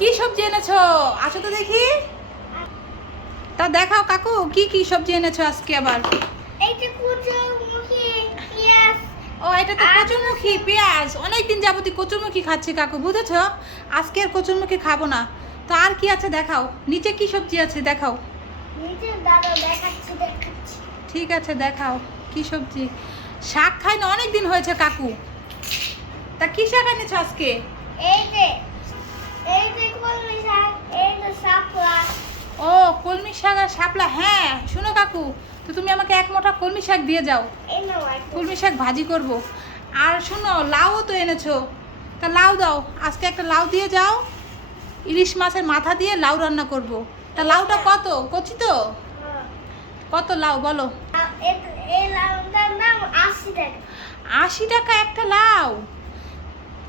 কি সবজি এনেছো? আসো তো দেখি। তা দেখাও কাকু, কি কি সবজি এনেছো আজকে আবার? এইটা কচুরমুখী পেঁয়াজ। ও, এটা তো কচুরমুখী পেঁয়াজ। অনেকদিন যাবতই কচুরমুখী খাচ্ছি কাকু, বুঝেছো? আজকে আর কচুরমুখী খাবো না। তো আর কি আছে দেখাও, নিচে কি সবজি আছে দেখাও। নিচে দাঁড়াও, দেখাচ্ছি। ঠিক আছে দেখাও, কি সবজি। শাক খাই না অনেক দিন হয়েছে কাকু। তা কি শাক এনেছো আজকে? এই যে কলমি শাক, এই যে শাপলা। ও, কলমি শাক আর শাপলা। হ্যাঁ শোনো কাকু, তো তুমি আমাকে এক মুঠা কলমি শাক দিয়ে যাও। এই নাও একটা। কলমি শাক ভাজি করব। আর শোনো, লাউও তো এনেছো। তা লাউ দাও, আজকে একটা লাউ দিয়ে যাও। ইলিশ মাছের মাথা দিয়ে লাউ রান্না করব। তা লাউটা কত, কচি তো? হ্যাঁ। কত লাউ বলো? এই লাউটার দাম 80 টাকা। 80 টাকা একটা লাউ?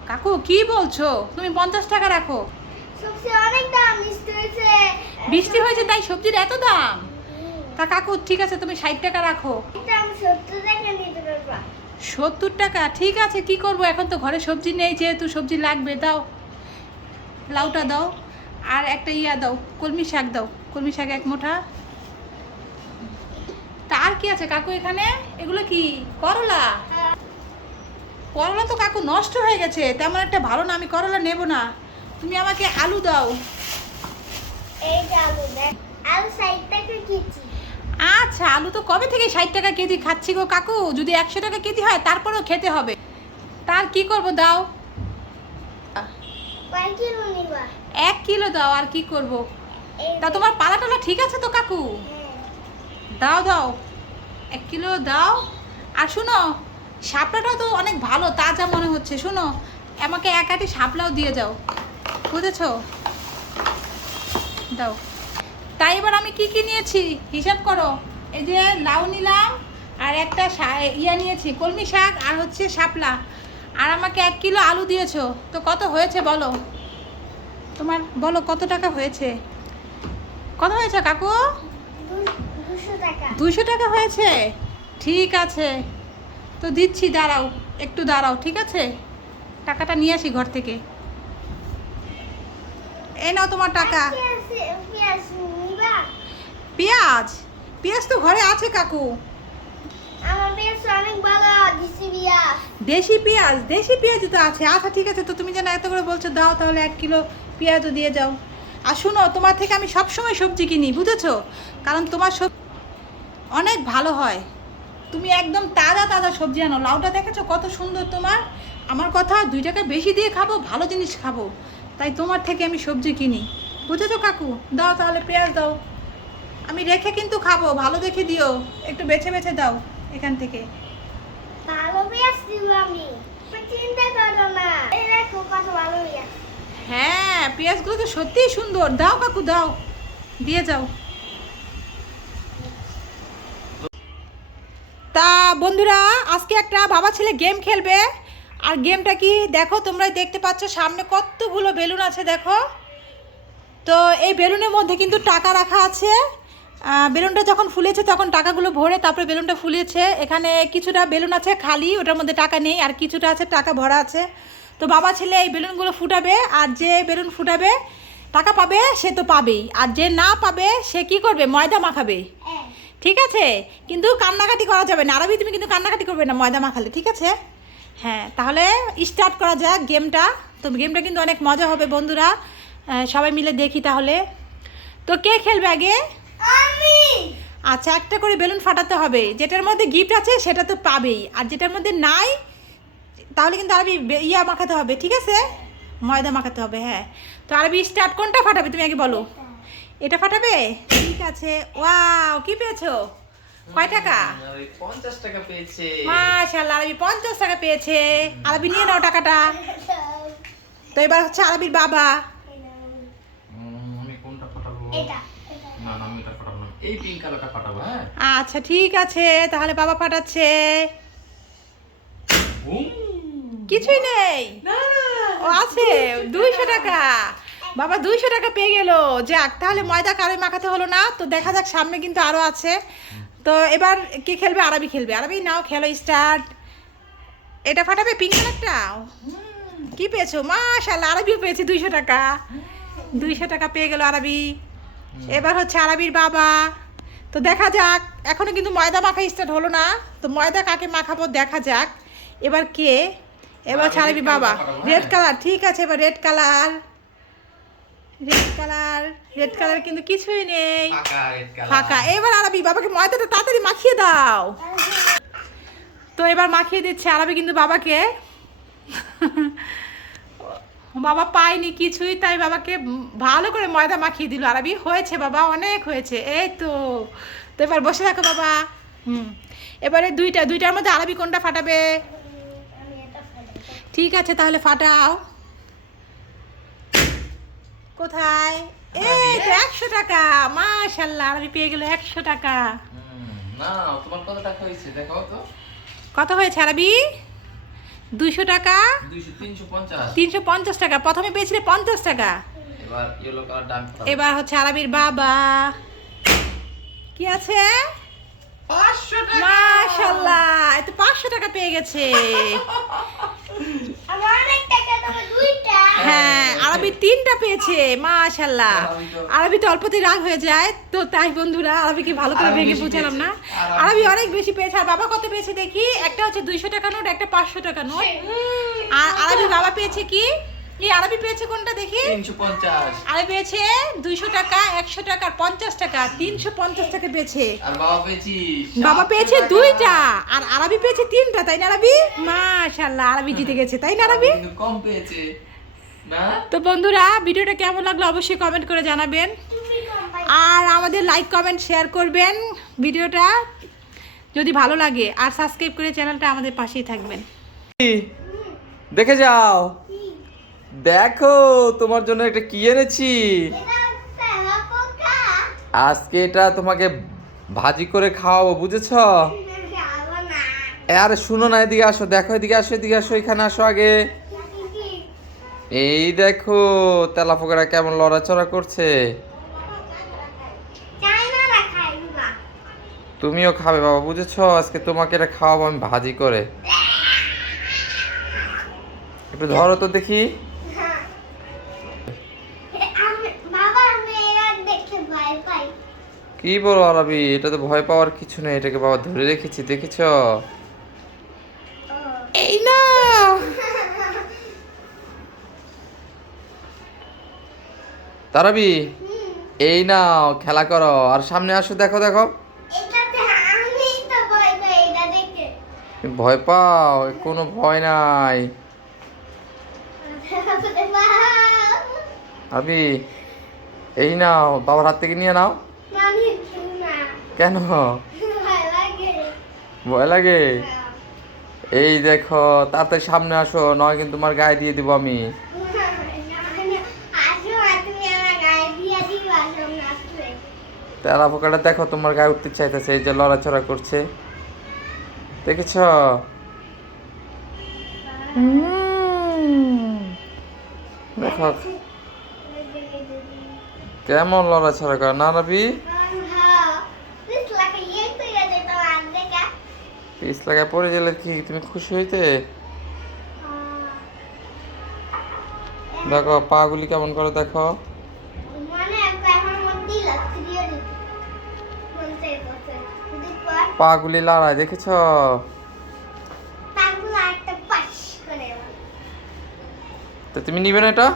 কাকু কি বলছো তুমি? 50 টাকা রাখো। সবজি অনেক দাম, মিষ্টি হয়েছে। বৃষ্টি হয়েছে তাই সবজির এত দাম? তা কাকু ঠিক আছে, তুমি 60 টাকা রাখো। এটা আমি 70 টাকা নিতে পারবা। 70 টাকা ঠিক আছে, কি করব এখন তো ঘরে সবজি নেই, যেহেতু সবজি লাগবে। দাও লাউটা দাও। আর একটা ইয়া দাও, কলমি শাক দাও। কলমি শাক এক মুঠা। তা আর কি আছে কাকু এখানে? এগুলো কি করলা? করলা তো কাকু নষ্ট হয়ে গেছে, তেমন একটা ভালো না, আমি করলা নেব না। তুমি আমাকে আলু দাও। এই যে আলু, দেখ আলু 60 টাকা কেজি। আচ্ছা, আলু তো কবে থেকে 60 টাকা কেজি খাচ্ছি গো কাকু। যদি 100 টাকা কেজি হয় তারপরেও খেতে হবে। তার কি করব, দাও। কয় কিলো নিবা? 1 কিলো দাও, আর কি করব। এই তা তোমার পালা টালা ঠিক আছে তো কাকু? হ্যাঁ। দাও দাও, 1 কিলো দাও। আর শুনো, শাপলাটাও তো অনেক ভালো, তাজা মনে হচ্ছে। শুনো, আমাকে এক আটি শাপলাও দিয়ে যাও, বুঝেছো? দাও। তাই এবার আমি কি কি নিয়েছি হিসাব করো। এই যে লাউ নিলাম, আর একটা ইয়া নিয়েছি কলমি শাক, আর হচ্ছে শাপলা। আর আমাকে 1 কিলো আলু দিয়েছো। তো কত হয়েছে বলো? তোমার বলো কত টাকা হয়েছে? কত হয়েছে কাকু? 200 টাকা। 200 টাকা হয়েছে? ঠিক আছে, তো দিচ্ছি, দাঁড়াও একটু দাঁড়াও, ঠিক আছে? টাকাটা নিয়ে আসি ঘর থেকে। এই নাও তোমার টাকা। পেঁয়াজ নিবা? পেঁয়াজ? পেঁয়াজ তো ঘরে আছে কাকু। আমার পেঁয়াজ অনেক ভালো, দিছি পেঁয়াজ। দেশি পেঁয়াজ? দেশি পেঁয়াজই তো আছে। আচ্ছা ঠিক আছে, তো তুমি যেন এত করে বলছো, দাও তাহলে 1 কিলো পেঁয়াজও দিয়ে যাও। আর শুনো, তোমার থেকে আমি সবসময় সবজি কিনি, বুঝেছো? কারণ তোমার অনেক ভালো হয়। তুমি একদম তাজা তাজা সবজি আনো। লাউটা দেখেছো কত সুন্দর তোমার? আমার কথা, 2 টাকা বেশি দিয়ে খাবো, ভালো জিনিস খাবো, তাই তোমার থেকে আমি সবজি কিনি, বুঝেছো কাকু? দাও তাহলে পেঁয়াজ দাও। আমি রেখে কিন্তু খাবো, ভালো দেখে দিও, একটু বেছে বেছে দাও এখান থেকে। ভালো পেঁয়াজ দিব আমি, তুমি চিন্তা করো না। এই দেখো কত ভালো পেঁয়াজ। হ্যাঁ, পেঁয়াজগুলো তো সত্যিই সুন্দর। দাও কাকু দাও, দিয়ে যাও। তা বন্ধুরা, আজকে একটা বাবা ছেলে গেম খেলবে। আর গেমটা কি দেখো, তোমরাই দেখতে পাচ্ছ সামনে কতগুলো বেলুন আছে দেখো। তো এই বেলুনের মধ্যে কিন্তু টাকা রাখা আছে। বেলুনটা যখন ফুলেছে তখন টাকাগুলো ভরে তারপরে বেলুনটা ফুলেছে। এখানে কিছুটা বেলুন আছে খালি, ওটার মধ্যে টাকা নেই, আর কিছুটা আছে টাকা ভরা আছে। তো বাবা ছেলে এই বেলুনগুলো ফুটাবে, আর যে বেলুন ফুটাবে টাকা পাবে সে তো পাবেই, আর যে না পাবে সে কি করবে, ময়দা মাখাবে। ঠিক আছে, কিন্তু কান্নাকাটি করা যাবে না। আরবি তুমি কিন্তু কান্নাকাটি করবে না ময়দা মাখালে, ঠিক আছে? হ্যাঁ, তাহলে স্টার্ট করা যাক গেমটা। তো গেমটা কিন্তু অনেক মজা হবে বন্ধুরা, সবাই মিলে দেখি তাহলে। তো কে খেলবে আগে? আমি। আচ্ছা, একটা করে বেলুন ফাটাতে হবে, যেটার মধ্যে গিফট আছে সেটা তো পাবেই, আর যেটার মধ্যে নাই তাহলে কিন্তু আরবি ইয়া মাখাতে হবে, ঠিক আছে? ময়দা মাখাতে হবে। হ্যাঁ, তো আরবি স্টার্ট, কোনটা ফাটাবে তুমি আগে বলো। এটা ফাটাবে? ঠিক আছে। ওয়াও, কি পেয়েছো? কয় টাকা? 50 টাকা পেয়েছে। মাশাআল্লাহ, আরবি 50 টাকা পেয়েছে। আরবি নিয়ে নাও টাকাটা। তো এবার হচ্ছে আরবির বাবা। আমি কোনটা ফাটাবো? এটা না না, আমি এটা ফাটাবো না, এই পিঙ্ক কালারটা ফাটাবো। হ্যাঁ, আচ্ছা ঠিক আছে, তাহলে বাবা ফাটাচ্ছে। কিছুই নেই? না না, ও আছে 200 টাকা। বাবা 200 টাকা পেয়ে গেল। যাক, তাহলে ময়দা কারোই মাখাতে হলো না। তো দেখা যাক, সামনে কিন্তু আরও আছে। তো এবার কে খেলবে? আরবি খেলবে। আরবি নাও, খেলো স্টার্ট। এটা ফাটাবে পিঙ্ক কালারটা। কি পেয়েছো? মাশাআল্লাহ, আরবিও পেয়েছে 200 টাকা। 200 টাকা পেয়ে গেল আরবি। এবার হচ্ছে আরবির বাবা। তো দেখা যাক, এখনো কিন্তু ময়দা মাখা স্টার্ট হলো না, তো ময়দা কাকে মাখাবো দেখা যাক। এবার কে? এবার হচ্ছে আরবি বাবা। রেড কালার, ঠিক আছে, এবার রেড কালার। রেড কালার কিন্তু কিছুই নেই, ফাঁকা। এবার আরবি বাবাকে ময়দাটা তাড়াতাড়ি মাখিয়ে দাও। তো এবার মাখিয়ে দিচ্ছে আরবি কিন্তু বাবাকে। বাবা পায়নি কিছুই, তাই বাবাকে ভালো করে ময়দা মাখিয়ে দিল আরবি। হয়েছে বাবা, অনেক হয়েছে, এই তো। তো এবার বসে থাকো বাবা। এবারে দুইটার মধ্যে আরবি কোনটা ফাটাবে? আমি এটা ফেলে ঠিক আছে, তাহলে ফাটাও। কোথায়? এই তো 100 টাকা, মাশাআল্লাহ, আরবি পেয়ে গেল 100 টাকা। না, তোমার কত টাকা হয়েছে দেখো তো। কত হয়েছে আরবি? 200 টাকা, 350। 350 টাকা। প্রথমে পেয়েছিলে 50 টাকা। এবার ইয়েলো কালার ডান। এবার হচ্ছে আরবির বাবা। কি আছে? 500 টাকা। মাশাআল্লাহ, এই তো 500 টাকা পেয়ে গেছে। আমার অনেক টাকা, তোমার দুইটা। হ্যাঁ, আরবি 3টা পেয়েছে, মাশাআল্লাহ। আরবি তো অল্পতেই রাগ হয়ে যায়, তো তাই বন্ধুরা আরবিকে ভালো করে আরবি ভেঙে বেশি বুঝালাম না। পেয়েছে। আরবি অনেক বেশি পেয়েছে। আর বাবা কত পেয়েছে দেখি? একটা হচ্ছে 200 টাকা নোট, একটা 500 টাকা নোট। আর আরবি বাবা পেয়েছে কি? এই আরবি পেয়েছে কোনটা দেখি? 350। আরবি পেয়েছে 200 টাকা, 100 টাকা আর 50 টাকা। 350 টাকা পেয়েছে। আর বাবা পেয়েছি বাবা পেয়েছে 2টা আর আরবি পেয়েছে 3টা, তাই না আরবি? মাশাআল্লাহ, আরবি জিতে গেছে, তাই না আরবি? কিন্তু কম পেয়েছে না। তো বন্ধুরা, ভিডিওটা কেমন লাগলো অবশ্যই কমেন্ট করে জানাবেন। তুমি কম পাই। আর আমাদের লাইক কমেন্ট শেয়ার করবেন ভিডিওটা যদি ভালো লাগে, আর সাবস্ক্রাইব করে চ্যানেলটা আমাদের পাশেই থাকবেন। দেখে যাও, দেখো তোমার জন্য একটা কি এনেছি। এটা হচ্ছে পোকা। আজকে এটা তোমাকে ভাজি করে খাওয়াবো, বুঝেছো? যাবো না। আরে শুনো না, এদিকে আসো, দেখো, এদিকে আসো, এদিকে আসো, এখানে আসো আগে। এই দেখো তেলাপোকাটা কেমন লড়াচড়া করছে। চাইনারা খায় না। তুমিও খাবে বাবা, বুঝেছো? আজকে তোমাকে এটা খাওয়াবো আমি ভাজি করে। একটু ধরো তো দেখি। বাবা, আমি এরা দেখে ভয় পাই। কি বলো আরবি, এটা তো ভয় পাওয়ার কিছু নেই, এটাকে বাবা ধরে রেখেছি, দেখেছো? এই না, তারাবি, এই নাও খেলা করো, আর সামনে আসো, দেখো দেখো। এটাতে আমি তো ভয় পাই এটা দেখে। ভয় পাও? কোনো ভয় নাই আরবি। এই নাও, বাবার হাত থেকে নিয়ে নাও। আমি না কেন ভয় লাগে। ভয় লাগে? এই দেখো, তাড়াতাড়ি সামনে আসো, নয় কিন্তু তোমার গায়ে দিয়ে দিব আমি। আসো, তুমি আমার গায়ে দিয়ে দিবা সামনে আসলে। তেলা পোকাটা দেখো তোমার গায়ে উঠতে চাইতেছে, এই যে লড়াচড়া করছে, দেখেছ? দেখো কেমন লড়াচড়া করে না রবি। পিস লাগায় পড়ে গেলে কি তুমি খুশি হইতে? দেখো পাগুলি কেমন করে, দেখো। পাগুলি লড়াই, দেখেছ? তো তুমি নিবে না এটা?